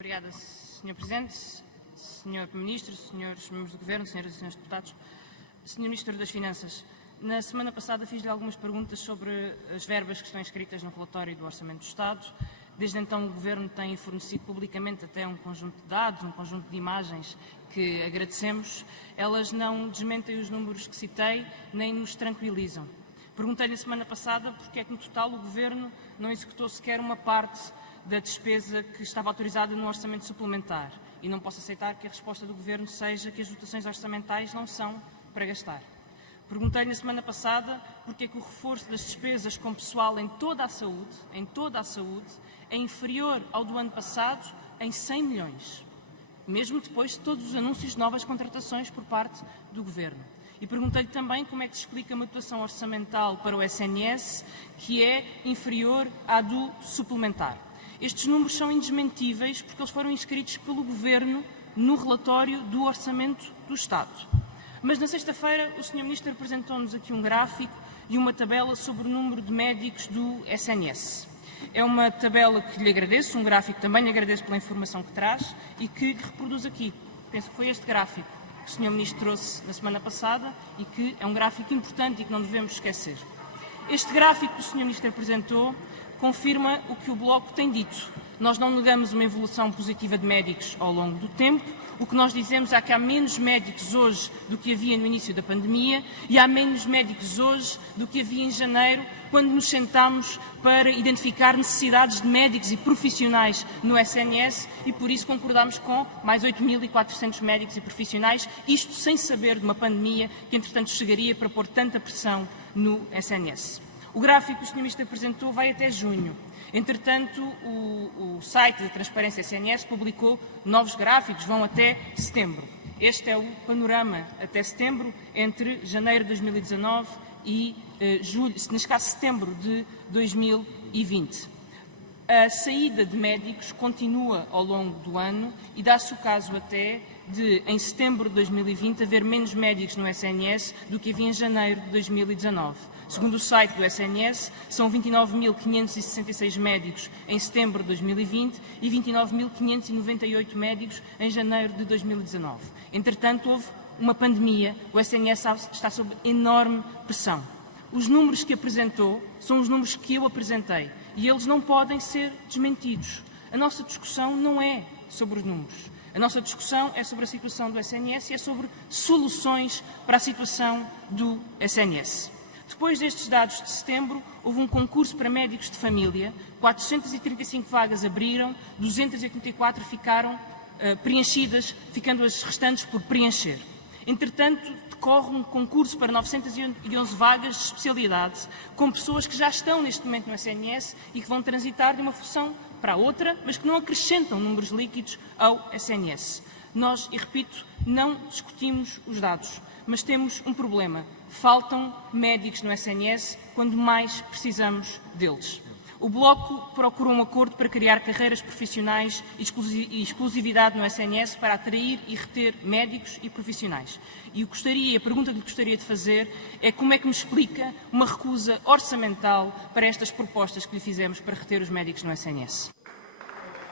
Obrigada, Sr. Presidente, Sr. Ministro, Srs. Membros do Governo, Sras. e Srs. Deputados. Sr. Ministro das Finanças, na semana passada fiz-lhe algumas perguntas sobre as verbas que estão inscritas no relatório do Orçamento do Estado. Desde então o Governo tem fornecido publicamente até um conjunto de dados, um conjunto de imagens que agradecemos. Elas não desmentem os números que citei, nem nos tranquilizam. Perguntei-lhe na semana passada porque é que no total o Governo não executou sequer uma parte da despesa que estava autorizada no orçamento suplementar e não posso aceitar que a resposta do Governo seja que as dotações orçamentais não são para gastar. Perguntei-lhe na semana passada porque é que o reforço das despesas com pessoal em toda a saúde, é inferior ao do ano passado em 100 milhões, mesmo depois de todos os anúncios de novas contratações por parte do Governo. E perguntei-lhe também como é que se explica uma dotação orçamental para o SNS que é inferior à do suplementar. Estes números são indesmentíveis porque eles foram inscritos pelo Governo no relatório do Orçamento do Estado. Mas na sexta-feira o Sr. Ministro apresentou-nos aqui um gráfico e uma tabela sobre o número de médicos do SNS. É uma tabela que lhe agradeço, um gráfico que também lhe agradeço pela informação que traz e que lhe reproduz aqui. Penso que foi este gráfico que o Sr. Ministro trouxe na semana passada e que é um gráfico importante e que não devemos esquecer. Este gráfico que o Sr. Ministro apresentou confirma o que o Bloco tem dito. Nós não negamos uma evolução positiva de médicos ao longo do tempo. O que nós dizemos é que há menos médicos hoje do que havia no início da pandemia e há menos médicos hoje do que havia em janeiro, quando nos sentámos para identificar necessidades de médicos e profissionais no SNS e por isso concordámos com mais 8.400 médicos e profissionais, isto sem saber de uma pandemia que entretanto chegaria para pôr tanta pressão no SNS. O gráfico que o Sr. Ministro apresentou vai até junho. Entretanto, o site da Transparência SNS publicou novos gráficos, vão até setembro. Este é o panorama até setembro, entre janeiro de 2019 e setembro de 2020. A saída de médicos continua ao longo do ano e dá-se o caso até de, em setembro de 2020, haver menos médicos no SNS do que havia em janeiro de 2019. Segundo o site do SNS, são 29.566 médicos em setembro de 2020 e 29.598 médicos em janeiro de 2019. Entretanto, houve uma pandemia, o SNS está sob enorme pressão. Os números que apresentou são os números que eu apresentei e eles não podem ser desmentidos. A nossa discussão não é sobre os números. A nossa discussão é sobre a situação do SNS e é sobre soluções para a situação do SNS. Depois destes dados de setembro, houve um concurso para médicos de família, 435 vagas abriram, 284 ficaram preenchidas, ficando as restantes por preencher. Entretanto, decorre um concurso para 911 vagas de especialidade, com pessoas que já estão neste momento no SNS e que vão transitar de uma função para a outra, mas que não acrescentam números líquidos ao SNS. Nós, e repito, não discutimos os dados, mas temos um problema. Faltam médicos no SNS quando mais precisamos deles. O Bloco procurou um acordo para criar carreiras profissionais e exclusividade no SNS para atrair e reter médicos e profissionais. E a pergunta que lhe gostaria de fazer é como é que me explica uma recusa orçamental para estas propostas que lhe fizemos para reter os médicos no SNS.